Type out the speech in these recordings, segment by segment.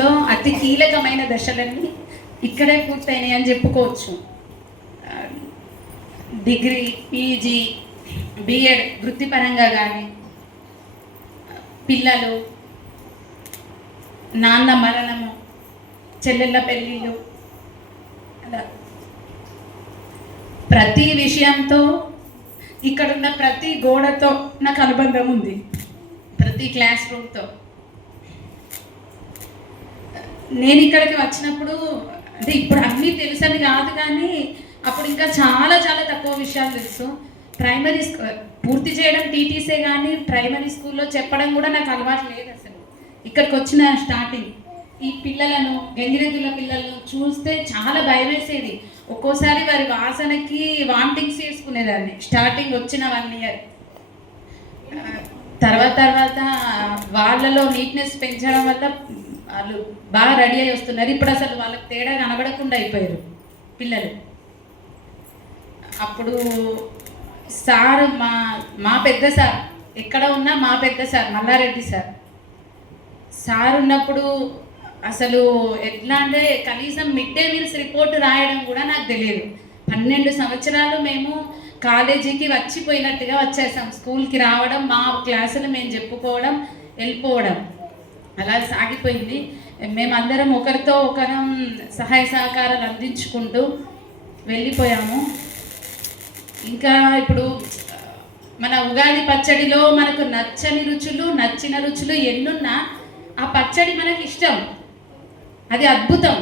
జీవితంలో అతి కీలకమైన దశలన్నీ ఇక్కడే పూర్తయినాయి అని చెప్పుకోవచ్చు. డిగ్రీ, పీజీ, బిఎడ్ వృత్తిపరంగా కానీ, పిల్లలు, నాన్న మరణము, చెల్లెళ్ళ పెళ్ళిళ్ళు, అలా ప్రతి విషయంతో ఇక్కడున్న ప్రతి గోడతో నాకు అనుబంధం ఉంది, ప్రతి క్లాస్ రూమ్తో. నేను ఇక్కడికి వచ్చినప్పుడు అంటే ఇప్పుడు అన్నీ తెలుసని కాదు, కానీ అప్పుడు ఇంకా చాలా చాలా తక్కువ విషయాలు తెలుసు. ప్రైమరీ పూర్తి చేయడం టీటీసే, కానీ ప్రైమరీ స్కూల్లో చెప్పడం కూడా నాకు అలవాటు లేదు అసలు. ఇక్కడికి వచ్చిన స్టార్టింగ్ ఈ పిల్లలను, గంగిరెద్దుల పిల్లలను చూస్తే చాలా భయం వేసేది. ఒక్కోసారి వారి వాసనకి వామిటింగ్స్ చేసుకునేదాన్ని స్టార్టింగ్ వచ్చిన 1 year. తర్వాత వాళ్ళలో నీట్నెస్ పెంచడం వల్ల వాళ్ళు బాగా రెడీ అయ్యి వస్తున్నారు. ఇప్పుడు అసలు వాళ్ళకి తేడా కనబడకుండా అయిపోయారు పిల్లలు. అప్పుడు సార్, మా పెద్ద సార్, ఎక్కడ ఉన్నా మా పెద్ద సార్ మల్లారెడ్డి సార్ ఉన్నప్పుడు అసలు ఎట్లా అంటే కనీసం మిడ్ డే మీల్స్ రిపోర్ట్ రాయడం కూడా నాకు తెలియదు. 12 సంవత్సరాలు మేము కాలేజీకి వచ్చిపోయినట్టుగా వచ్చేసాం. స్కూల్కి రావడం, మా క్లాసులు మేము చెప్పుకోవడం, వెళ్ళిపోవడం, అలా సాగిపోయింది. మేమందరం ఒకరితో ఒకరం సహాయ సహకారాలు అందించుకుంటూ వెళ్ళిపోయాము. ఇంకా ఇప్పుడు మన ఉగాది పచ్చడిలో మనకు నచ్చని రుచులు, నచ్చిన రుచులు ఎన్నున్నా ఆ పచ్చడి మనకి ఇష్టం, అది అద్భుతం.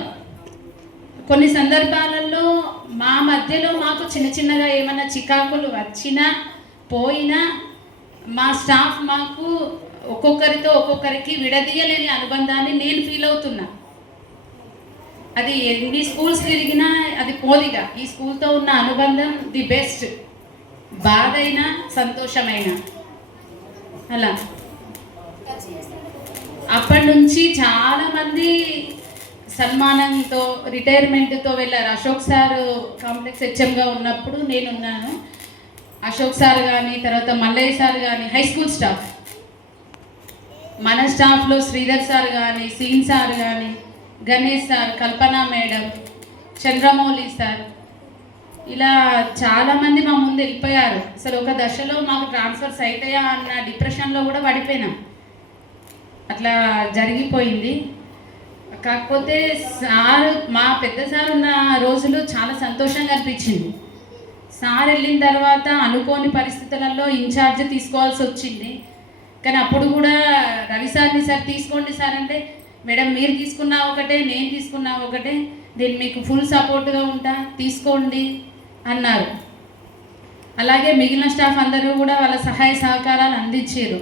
కొన్ని సందర్భాలలో మా మధ్యలో మాకు చిన్నగా ఏమైనా చికాకులు వచ్చినా పోయినా మా స్టాఫ్ మాకు ఒక్కొక్కరితో ఒక్కొక్కరికి విడదీయలేని అనుబంధాన్ని నేను ఫీల్ అవుతున్నా. అది ఎన్ని స్కూల్స్ తిరిగినా అది పోదిగా. ఈ స్కూల్తో ఉన్న అనుబంధం ది బెస్ట్, బాధైనా సంతోషమైనా. అలా అప్పటి నుంచి చాలామంది సన్మానంతో, రిటైర్మెంట్తో వెళ్ళారు. అశోక్ సార్ కాంప్లెక్స్ హెచ్ఎంగా ఉన్నప్పుడు నేనున్నాను. అశోక్ సార్ కానీ, తర్వాత మల్లయ్య సార్ కానీ, హై స్కూల్ స్టాఫ్, మన స్టాఫ్లో శ్రీధర్ సార్ కానీ, సీన్ సార్ కానీ, గణేష్ సార్, కల్పన మేడం, చంద్రమౌళి సార్, ఇలా చాలామంది మా ముందు వెళ్ళిపోయారు. అసలు ఒక దశలో మాకు ట్రాన్స్ఫర్స్ అవుతాయా అన్న డిప్రెషన్లో కూడా పడిపోయినాం. అట్లా జరిగిపోయింది. కాకపోతే సార్, మా పెద్ద సార్ ఉన్న రోజులు చాలా సంతోషంగా అనిపించింది. సార్ వెళ్ళిన తర్వాత అనుకోని పరిస్థితులలో ఇన్ఛార్జ్ తీసుకోవాల్సి వచ్చింది. కానీ అప్పుడు కూడా రవి సార్ని, సార్ తీసుకోండి సార్ అంటే, మేడం మీరు తీసుకున్నా ఒకటే, నేను తీసుకున్నా ఒకటే, నేను మీకు ఫుల్ సపోర్ట్గా ఉంటా, తీసుకోండి అన్నారు. అలాగే మిగిలిన స్టాఫ్ అందరూ కూడా వాళ్ళ సహాయ సహకారాలు అందించారు.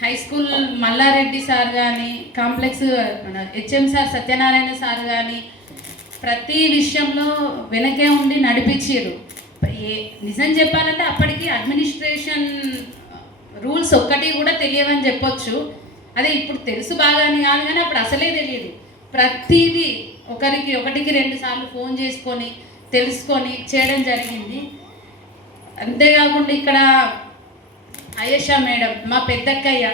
హై స్కూల్ మల్లారెడ్డి సార్ కానీ, కాంప్లెక్స్ మన హెచ్ఎం సార్ సత్యనారాయణ సార్ కానీ ప్రతి విషయంలో వెనకే ఉండి నడిపించారు. నిజం చెప్పాలంటే అప్పటికి అడ్మినిస్ట్రేషన్ రూల్స్ ఒక్కటి కూడా తెలియవని చెప్పొచ్చు. అదే ఇప్పుడు తెలుసు బాగానే కాదు, కానీ అప్పుడు అసలే తెలియదు. ప్రతిదీ ఒకరికి 1-2 సార్లు ఫోన్ చేసుకొని తెలుసుకొని చేయడం జరిగింది. అంతేకాకుండా ఇక్కడ అయేషా మేడం, మా పెద్దక్కయ్య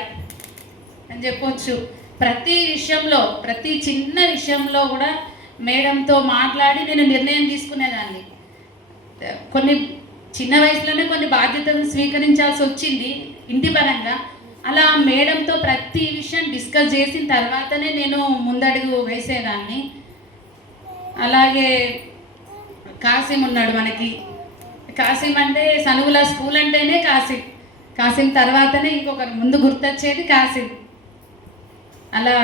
అని చెప్పొచ్చు. ప్రతి విషయంలో, ప్రతి చిన్న విషయంలో కూడా మేడంతో మాట్లాడి నేను నిర్ణయం తీసుకునేదాన్ని. కొన్ని చిన్న వయసులోనే కొన్ని బాధ్యతలు స్వీకరించాల్సి వచ్చింది ఇంటి పరంగా. అలా మేడంతో ప్రతి విషయం డిస్కస్ చేసిన తర్వాతనే నేను ముందడుగు వేసేదాన్ని. అలాగే కాసిం ఉన్నాడు మనకి. కాసిం అంటే సనువుల స్కూల్ అంటేనే కాసిం తర్వాతనే ఇంకొకరు ముందు గుర్తొచ్చేది కాసిం. అలా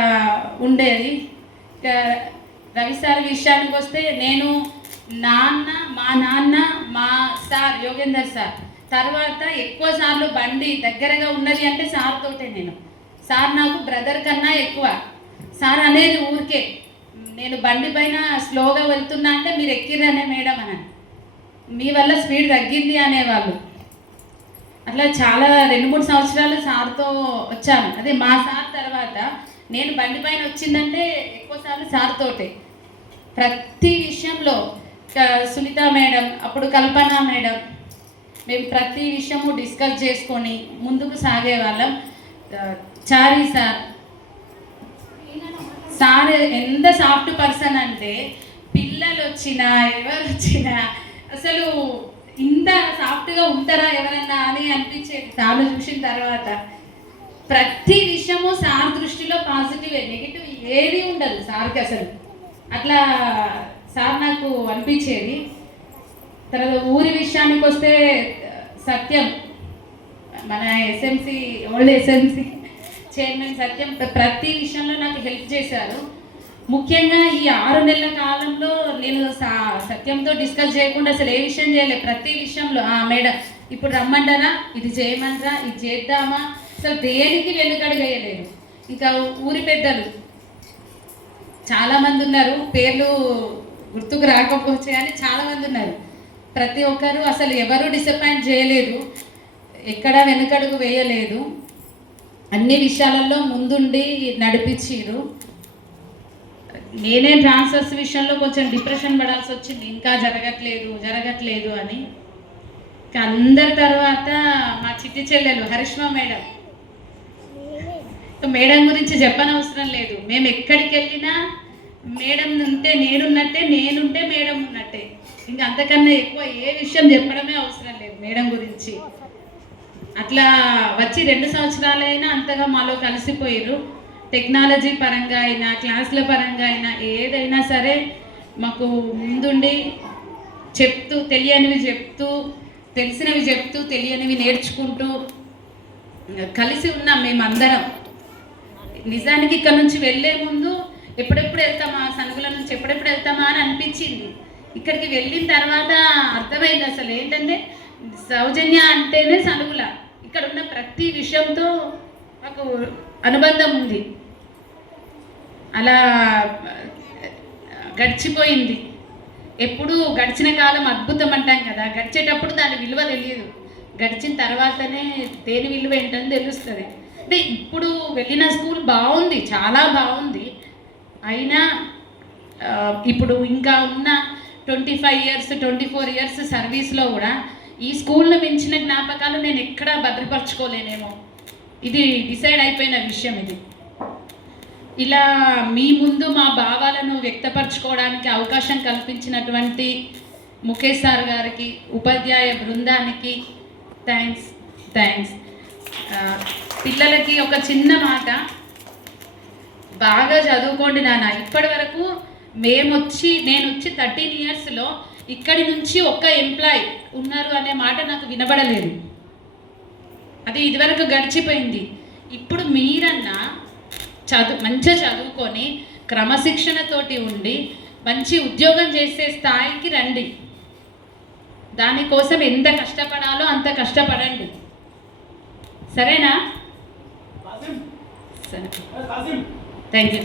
ఉండేది. ఇక రవి సార్ విషయానికి వస్తే, నేను మా నాన్న, మా సార్ యోగేందర్ సార్ తర్వాత ఎక్కువ సార్లు బండి దగ్గరగా ఉన్నది అంటే సార్ తోటే. సార్ నాకు బ్రదర్ కన్నా ఎక్కువ. సార్ అనేది ఊరికే, నేను బండి పైన స్లోగా వెళ్తున్నా అంటే మీరు ఎక్కిర్రనే మేడం అని, మీ వల్ల స్పీడ్ తగ్గింది అనేవాళ్ళు. అట్లా చాలా 2-3 సంవత్సరాలు సార్తో వచ్చాను. అదే మా సార్ తర్వాత నేను బండి పైన వచ్చిందంటే ఎక్కువసార్లు సార్ తోటే. ప్రతి విషయంలో సునీత మేడం, అప్పుడు కల్పన మేడం, మేము ప్రతి విషయము డిస్కస్ చేసుకొని ముందుకు సాగేవాళ్ళం. చారీ సార్ సార్ ఎంత సాఫ్ట్ పర్సన్ అంటే పిల్లలు వచ్చినా ఎవరు వచ్చినా అసలు ఇంత సాఫ్ట్గా ఉంటారా ఎవరన్నా అని అనిపించేది సార్లు చూసిన తర్వాత. ప్రతి విషయము సార్ దృష్టిలో పాజిటివ్, నెగిటివ్ ఏది ఉండదు సార్కి అసలు. అట్లా సార్ నాకు అనిపించేది. తర్వాత ఊరి విషయానికి వస్తే సత్యం, మన ఎస్ఎంసి ఓల్డ్ ఎస్ఎంసి చైర్మన్ సత్యం ప్రతి విషయంలో నాకు హెల్ప్ చేశారు. ముఖ్యంగా ఈ 6 నెలల కాలంలో నేను సత్యంతో డిస్కస్ చేయకుండా అసలు ఏ విషయం చేయలేదు. ప్రతి విషయంలో మేడం ఇప్పుడు రమ్మంటారా, ఇది చేయమంటారా, ఇది చేద్దామా, అసలు దేనికి వెనుకడుగు వేయలేదు. ఇంకా ఊరి పెద్దలు చాలామంది ఉన్నారు, పేర్లు గుర్తుకు రాకపోవచ్చు కానీ చాలామంది ఉన్నారు. ప్రతి ఒక్కరు అసలు ఎవరు డిసప్పాయింట్ చేయలేదు, ఎక్కడ వెనుకడుగు వేయలేదు, అన్ని విషయాలలో ముందుండి నడిపించారు. నేనే ట్రాన్స్ఫర్స్ విషయంలో కొంచెం డిప్రెషన్ పడాల్సి వచ్చింది, ఇంకా జరగట్లేదు అని. అందరి తర్వాత మా చిట్టి చెల్లెలు హరిష్మా మేడం గురించి చెప్పనవసరం లేదు. మేము ఎక్కడికి వెళ్ళినా మేడం ఉంటే నేనున్నట్టే, నేనుంటే మేడం ఉన్నట్టే. ఇంకా అంతకన్నా ఎక్కువ ఏ విషయం చెప్పడమే అవసరం లేదు మేడం గురించి. అట్లా వచ్చి 2 సంవత్సరాలైనా అంతగా మాలో కలిసిపోయారు. టెక్నాలజీ పరంగా అయినా, క్లాసుల పరంగా అయినా, ఏదైనా సరే మాకు ముందుండి చెప్తూ, తెలియనివి చెప్తూ, తెలిసినవి చెప్తూ, తెలియనివి నేర్చుకుంటూ కలిసి ఉన్నాం మేమందరం. నిజానికి ఇక్కడ నుంచి వెళ్ళే ముందు ఎప్పుడెప్పుడు వెళ్తామా, సనుగుల నుంచి ఎప్పుడెప్పుడు వెళ్తామా అని అనిపించింది. ఇక్కడికి వెళ్ళిన తర్వాత అర్థమైంది అసలు ఏంటంటే సౌజన్య అంటేనే సనుగుల. ఇక్కడ ఉన్న ప్రతి విషయంతో మాకు అనుబంధం ఉంది. అలా గడిచిపోయింది. ఎప్పుడు గడిచిన కాలం అద్భుతం అంటాం కదా, గడిచేటప్పుడు దాని విలువ తెలియదు, గడిచిన తర్వాతనే దేని విలువ ఏంటని తెలుస్తుంది. అంటే ఇప్పుడు వెళ్ళిన స్కూల్ బాగుంది, చాలా బాగుంది. అయినా ఇప్పుడు ఇంకా ఉన్న 25 ఇయర్స్ 24 ఇయర్స్ సర్వీస్లో కూడా ఈ స్కూల్ను మించిన జ్ఞాపకాలు నేను ఎక్కడా భద్రపరచుకోలేనేమో. ఇది డిసైడ్ అయిపోయిన విషయం. ఇది ఇలా మీ ముందు మా భావాలను వ్యక్తపరచుకోవడానికి అవకాశం కల్పించినటువంటి ముఖేష్ సార్ గారికి, ఉపాధ్యాయ బృందానికి థ్యాంక్స్. పిల్లలకి ఒక చిన్న మాట, బాగా చదువుకోండి నాన్న. ఇప్పటి వరకు నేను వచ్చి 13 ఇయర్స్లో ఇక్కడి నుంచి ఒక్క ఎంప్లాయీ ఉన్నారు అనే మాట నాకు వినబడలేదు. అది ఇదివరకు గడిచిపోయింది. ఇప్పుడు మీరన్నా మంచిగా చదువుకొని క్రమశిక్షణతోటి ఉండి మంచి ఉద్యోగం చేసే స్థాయికి రండి. దానికోసం ఎంత కష్టపడాలో అంత కష్టపడండి, సరేనా? సరే, థ్యాంక్ యూ.